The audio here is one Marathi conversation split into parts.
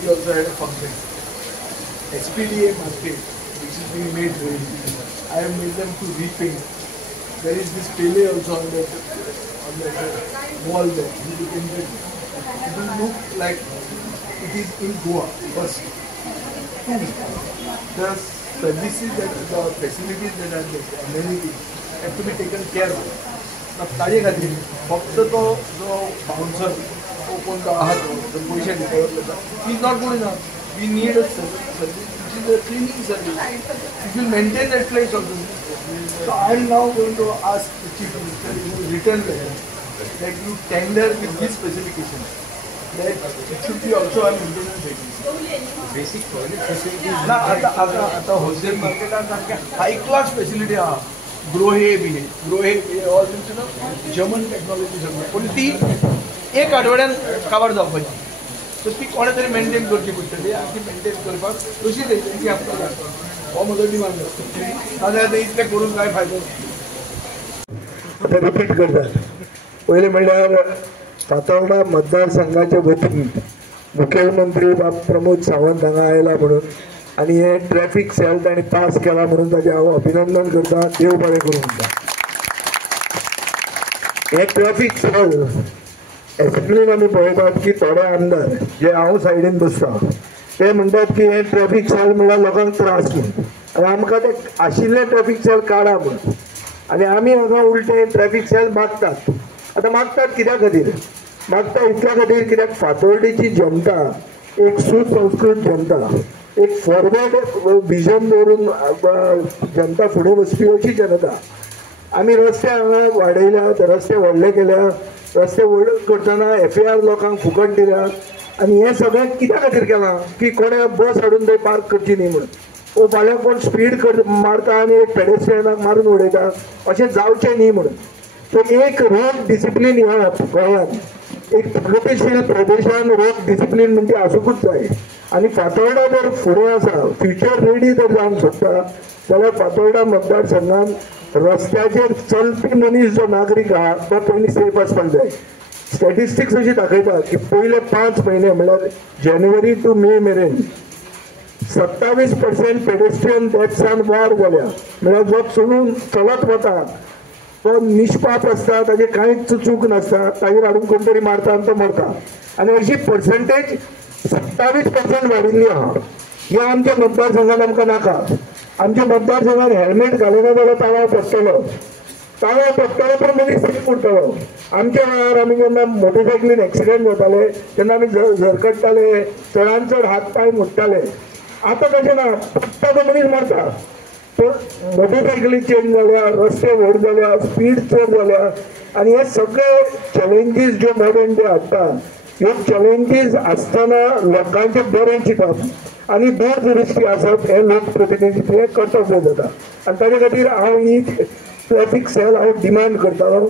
we also had a function. SPDA market, which is being made ready. I have made them to repaint. There is this Pele also on that wall there. It will look like it is in Goa first. The services that the facilities that are there, amenities have to be taken care of. ताजे खातीर फक्त तो जो बाउन्सर कोण तो आहा तो पयशे दिता is not good enough. We need a service which is a cleaning service which will maintain that place also. So I am now going to ask the Chief Minister in a written letter that you tender with this specification that it should be also a maintenance service. Basic toilet facilities ना आता wholesale market हाई क्लास facility आहा. ग्रोहे बी है, ग्रोहे ऑल जर्मन टेक्नॉलॉजी सगळी पूण ती एक आठवड्यान काबार जावपाची. सो ती कोणे तरी मेंटेन करची पडटली आनी ती मेंटेन करपाक तशीच एजन्सी आमकां जाय. हो म्हजो डिमांड आसता. नाजाल्यार इतलें करून काय फायदो. आता रिपीट करतात. पयलें म्हणल्यार फातोर्डा मतदारसंघाचे वतीन मुखेलमंत्री प्रमोद सावंत हांगा आयला म्हणून आणि हे ट्रॅफिक सेल ताणी पास केला म्हणून ताजें हांव अभिनंदन करता. देव बरें करूं म्हणटा. हे ट्रॅफिक सेल एसेंब्लीन आमी पळयतात की थोडे आमदार जे हांव सायडीन बसता ते म्हणटात की हे ट्रॅफिक सेल म्हणल्यार लोकांक त्रास म्हणून आनी आमकां ते आशिल्ले ट्रॅफिक सेल काडा म्हणून आनी आमी हांगा उलटे ट्रॅफिक सेल मागतात. आतां मागतात कित्या खातीर मागता इतल्या खातीर कित्याक फातोर्डेची जनता एक सुसंस्कृत जनता एक फॉरवर्ड विजन दवरून जनता फुडें वचपी अशी जनता. आमी रस्ते हांगा वाडयल्यात, रस्ते व्हडले केल्या, रस्ते व्हड करतना FAR लोकांक फुकट दिल्यात आनी हें सगळें कित्या खातीर केलां की कोणें बस हाडून थंय पार्क करची न्ही म्हणून. ओ फाल्यां कोण स्पीड मारता आनी एक पेडेस्ट्रियनाक मारून उडयता अशें जावचें न्ही म्हणून. सो एक रोड डिसिप्लीन येवप गोंयांत. एक प्रगतीशील प्रदेशान रोड डिसिप्लीन म्हणजे आसूंकूच जाय. आनी फातोर्डा जर फुडें आसा, फ्युचर रेडी जर जावंक सोदता जाल्यार फातोर्डा मतदारसंघात रस्त्याचेर चलपी मनीस जो नागरीक आहा तो पयलीं सेफ आसपाक जाय. स्टॅटिस्टिक्स अशी दाखयता की पयले 5 म्हयने म्हणल्यार जानेवारी टू मे मेरेन 27% पेडेस्ट्रियन डेथ्सान वाड जाल्या. म्हणल्यार जो चलून चलत वता तो निश्पाप आसता, ताजे कांयच चूक नासता, ताजेर हाडून कोण तरी मारता आनी तो मरता. आनी अशी पर्संटेज 27% वाडिल्ली आहा. ह्या आमच्या मतदारसंघात आमकां नाका. आमच्या मतदारसंघात हेल्मेट घालिना जाल्यार ताळो पडटलो पण मनीस सेफ उरतलो. आमच्या वेळार आमी जेन्ना मोटरसायकलीन एक्सिडेंट जाताले तेन्ना आमी झरकडटाले, चडांत चड हात पांय मोडटाले. आतां तशें ना, पडटा तो मनीस मारता. मोटरसायकली चेंज जाल्या, रस्ते व्हड जाल्या, स्पीड चड जाल्या आनी हे सगळे चॅलेंजीस ज्यो मॉडर्न डे हाडटा ह्यो चॅलेंजीस आसतना लोकांचे बरें चिंतप आनी दूरदृश्टी आसप हे लोकप्रतिनिधीचें कर्तव्य जाता. आनी ताचे खातीर हांव ही ट्रॅफिक सेल हांव डिमांड करतालो.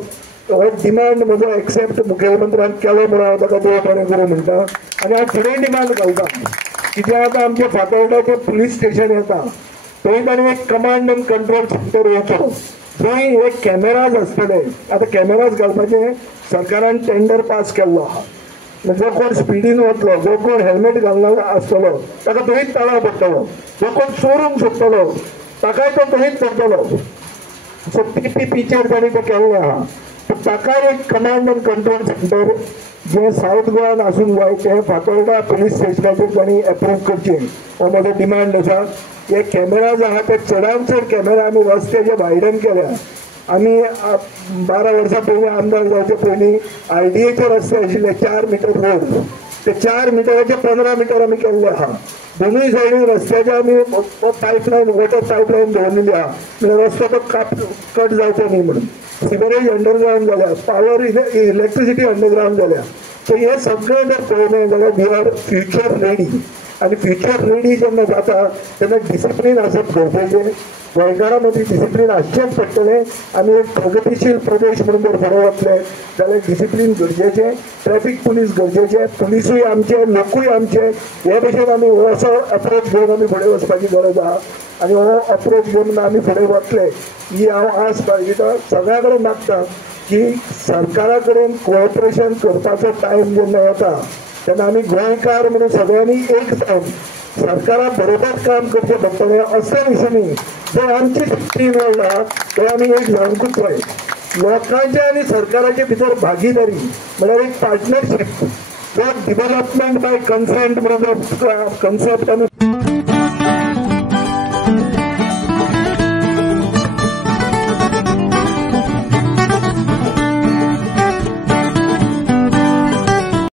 हो डिमांड म्हजो एक्सेप्ट मुखेलमंत्र्यान केलो म्हणून हांव ताका देव बरें करूं म्हणटा. आनी हांव फुडें डिमांड घालता की जे आतां आमचे फातोर्डाचें पुलीस स्टेशन येता थंय ताणें एक कमांड एंड कंट्रोल सेंटर येवचो. थंय हे कॅमेराज आसतले. आतां कॅमेराज घालपाचें सरकारान टेंडर पास केल्लो आहा. जो कोण स्पिडीन वतलो, जो कोण हेल्मेट घालना आसतलो ताका थंयच ताळो पडटलो. जो कोण चोरूंक सोदतलो ताकाय तो थंयच पडटलो. सो PPPचेर ताणें तें केल्लें आहा. ताका एक कमांड एंड कंट्रोल सेंटर जे सावथ गोवान आसूंक जाय तें फातोर्डा पुलीस स्टेशनाचेर तांणी एप्रूव करचें हो म्हजो डिमांड आसा. हे कॅमेराज आहा ते चडांत चड कॅमेरा आमी रस्त्याचे भायल्यान केल्या. आमी 12 वर्सां पयलीं आमदार जावचे पयलीं RDAचे रस्ते आशिल्ले 4 मीटर रोड, ते 4 मिटराचे 15 मीटर आमी केल्ले आहा. दोनूय सायडीन रस्त्याचे आमी पायपलायन वॉटर पायपलायन दवरलेली आहा. म्हणजे रस्तो तो कट जावचो न्ही म्हणून. सिवरेज अंडरग्रावंड जाल्या, पावर इलेक्ट्रिसिटी अंडरग्रावंड जाल्या. सो हे सगळें जर पळयलें जाल्यार वी आर फ्युचर रेडी. आनी फ्युचर रेडी जेन्ना जाता तेन्ना डिसिप्लीन आसप गरजेचें. गोंयकारा मदीं डिसिप्लीन आसचेंच पडटलें. आमी एक प्रगतीशील प्रदेश म्हणून जर फुडें वतले जाल्यार डिसिप्लीन गरजेचें. ट्रॅफिक पुलीस गरजेचें. पुलिसूय आमचे, लोकूय आमचे. हे भशेन आमी असो अप्रोच घेवन आमी फुडें वचपाची गरज आहा. आनी हो अप्रोच घेवन आमी फुडें वतले ही हांव आस बाळगिता. सगळ्या कडेन मागता की सरकारा कडेन कोऑपरेशन करपाचो टायम जेन्ना येता तेन्ना आमी गोंयकार म्हणून सगळ्यांनी एक जावन सरकारा बरोबर काम करचें पडटलें अशे दिशेनी जे आमची शक्ती मेळटा ते आमी एक जावंकूच जाय. लोकांचे आनी सरकाराचे भितर भागीदारी म्हळ्यार एक पार्टनरशीप, डेव्हलपमेंट बाय कन्सेंट म्हणून कन्सेप्ट